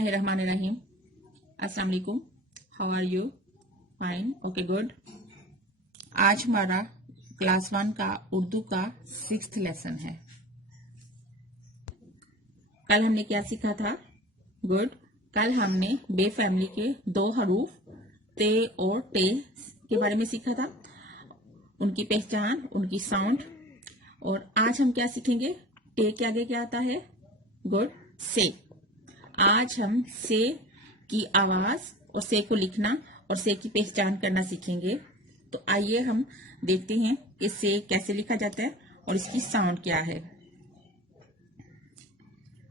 बिस्मिल्लाहिर्रहमानिर्रहीम। अस्सलाम वालेकुम। How are you? Fine, okay, good. आज हमारा क्लास 1 का उर्दू का 6th लेसन है। कल हमने क्या सीखा था? गुड। कल हमने बे फैमिली के 2 हरूफ ते और टे के बारे में सीखा था, उनकी पहचान, उनकी साउंड। और आज हम क्या सीखेंगे? टे के आगे क्या आता है? गुड, से। आज हम से की आवाज और से को लिखना और से की पहचान करना सीखेंगे। तो आइए हम देखते हैं कि से कैसे लिखा जाता है और इसकी साउंड क्या है।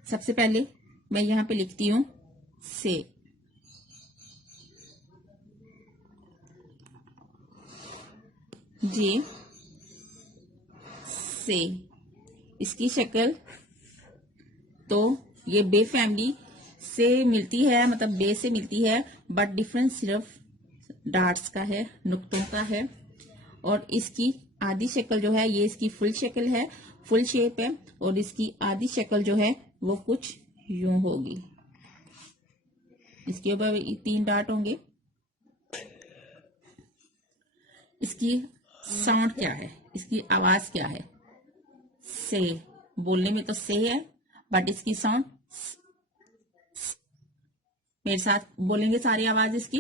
सबसे पहले मैं यहां पे लिखती हूं से। जी, से। इसकी शक्ल तो ये बे फैमिली से मिलती है, मतलब बे से मिलती है, बट डिफरेंस सिर्फ डार्ट्स का है, नुक्तों का है। और इसकी आधी शक्ल जो है, ये इसकी फुल शक्ल है, फुल शेप है। और इसकी आधी शक्ल जो है वो कुछ यूं होगी। इसके ऊपर 3 डार्ट होंगे। इसकी साउंड क्या है? इसकी आवाज क्या है? से। बोलने में तो से है, बट इसकी साउंड, मेरे साथ बोलेंगे सारी आवाज इसकी।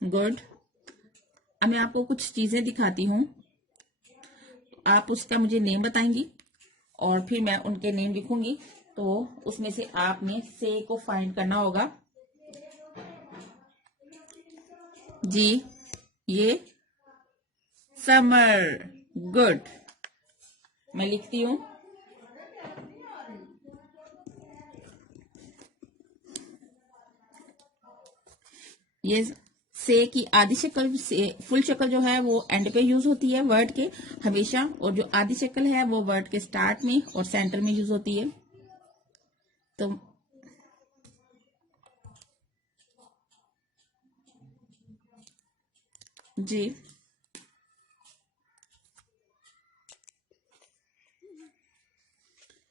गुड। अब मैं आपको कुछ चीजें दिखाती हूँ, आप उसका मुझे नेम बताएंगी और फिर मैं उनके नेम लिखूंगी। तो उसमें से आपने से को फाइंड करना होगा। जी, ये समर। गुड। मैं लिखती हूँ ये से की आधी शक्ल, से फुल शक्ल जो है वो एंड पे यूज होती है वर्ड के हमेशा, और जो आधी शक्ल है वो वर्ड के स्टार्ट में और सेंटर में यूज होती है। तो जी,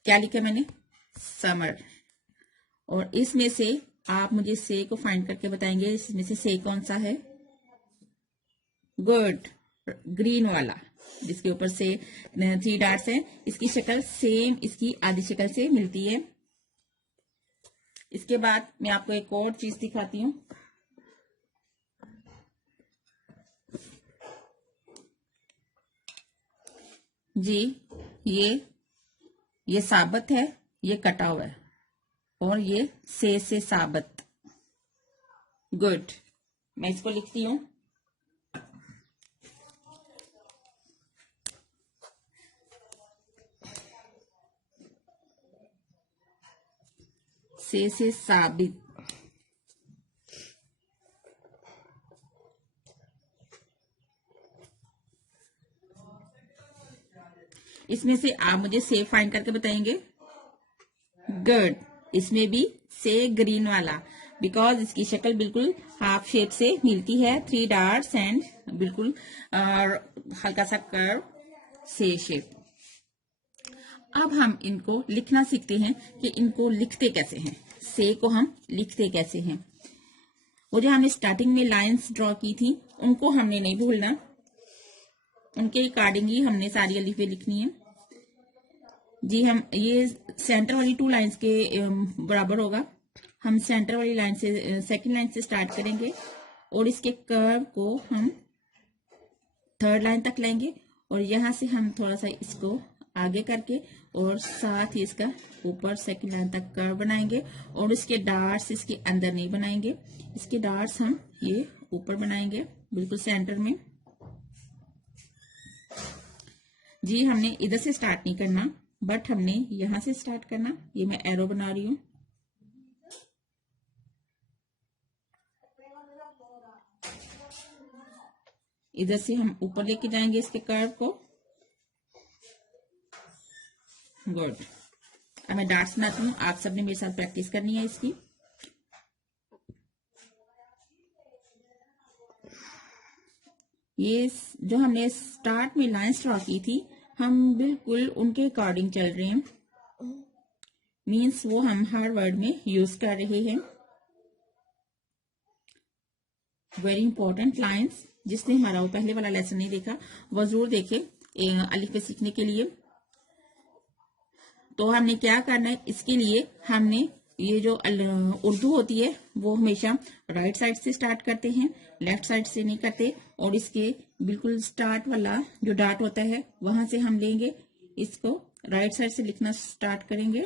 क्या लिखा मैंने? समर। और इसमें से आप मुझे से को फाइंड करके बताएंगे, इसमें से कौन सा है? गुड, ग्रीन वाला, जिसके ऊपर से 3 डार्ट्स है। इसकी शक्ल सेम इसकी आधी शक्ल से मिलती है। इसके बाद मैं आपको एक और चीज दिखाती हूँ। जी, ये साबित है, ये कटा हुआ है, और ये से साबित। गुड। मैं इसको लिखती हूँ से साबित। इसमें से आप मुझे से फाइंड करके बताएंगे। गुड। इसमें भी से ग्रीन वाला, बिकॉज इसकी शक्ल बिल्कुल हाफ शेप से मिलती है, 3 डार्ट्स एंड बिल्कुल हल्का सा कर्व से शेप। अब हम इनको लिखना सीखते हैं कि इनको लिखते कैसे हैं, से को हम लिखते कैसे हैं। वो जो हमने स्टार्टिंग में लाइंस ड्रॉ की थी, उनको हमने नहीं भूलना, उनके अकॉर्डिंग ही हमने सारी अलिफे लिखनी है। जी, हम ये सेंटर वाली 2 लाइंस के बराबर होगा। हम सेंटर वाली लाइन से, सेकंड लाइन से स्टार्ट करेंगे और इसके कर्व को हम 3rd लाइन तक लेंगे, और यहां से हम थोड़ा सा इसको आगे करके और साथ ही इसका ऊपर 2nd लाइन तक कर्व बनाएंगे। और इसके डार्ट्स इसके अंदर नहीं बनाएंगे, इसके डार्ट्स हम ये ऊपर बनाएंगे बिल्कुल सेंटर में। जी, हमने इधर से स्टार्ट नहीं करना, बट हमने यहां से स्टार्ट करना। ये मैं एरो बना रही हूं। इधर से हम ऊपर लेके जाएंगे इसके कर्व को। गुड। अब मैं डार्ट्स बनाती हूँ, आप सबने मेरे साथ प्रैक्टिस करनी है इसकी। ये जो हमने स्टार्ट में लाइंस ड्रॉ की थी, हम बिल्कुल उनके अकॉर्डिंग चल रहे हैं। मीन्स वो हम हर वर्ड में यूज कर रहे हैं। वेरी इंपॉर्टेंट लाइन्स, जिसने हमारा वो पहले वाला लेसन नहीं देखा वो जरूर देखे अलिफ सीखने के लिए। तो हमने क्या करना है, इसके लिए हमने ये जो उर्दू होती है वो हमेशा राइट साइड से स्टार्ट करते हैं, लेफ्ट साइड से नहीं करते। और इसके बिल्कुल स्टार्ट वाला जो डॉट होता है वहां से हम लेंगे, इसको राइट साइड से लिखना स्टार्ट करेंगे।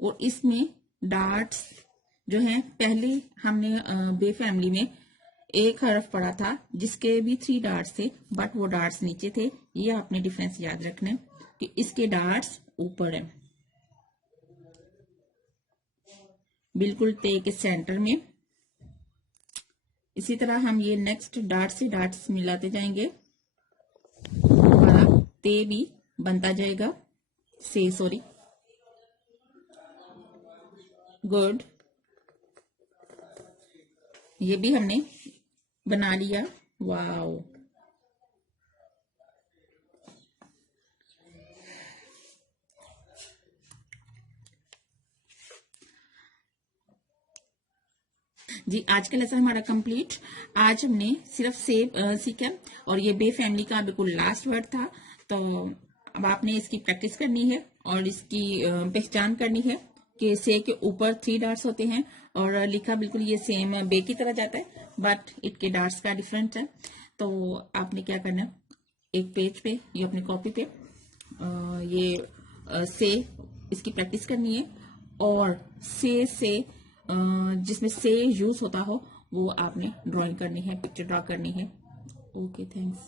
और इसमें डॉट्स जो है, पहले हमने बे फैमिली में एक हरफ पढ़ा था जिसके भी 3 डॉट्स थे, बट वो डॉट्स नीचे थे। ये आपने डिफरेंस याद रखना है कि इसके डॉट्स ऊपर है, बिल्कुल ते के सेंटर में। इसी तरह हम ये नेक्स्ट डॉट से डॉट्स मिलाते जाएंगे, हमारा ते भी बनता जाएगा, से सॉरी, गुड। ये भी हमने बना लिया, वाओ। जी, आज का लेसन हमारा कंप्लीट। आज हमने सिर्फ से सीखा और ये बे फैमिली का बिल्कुल लास्ट वर्ड था। तो अब आपने इसकी प्रैक्टिस करनी है और इसकी पहचान करनी है कि से के ऊपर 3 डॉट्स होते हैं और लिखा बिल्कुल ये सेम बे की तरह जाता है, बट इनके डॉट्स का डिफरेंस है। तो आपने क्या करना है, एक पेज पे या अपनी कॉपी पे ये से इसकी प्रैक्टिस करनी है और से जिसमें से यूज होता हो वो आपने ड्राइंग करनी है, पिक्चर ड्रॉ करनी है। Okay, thanks.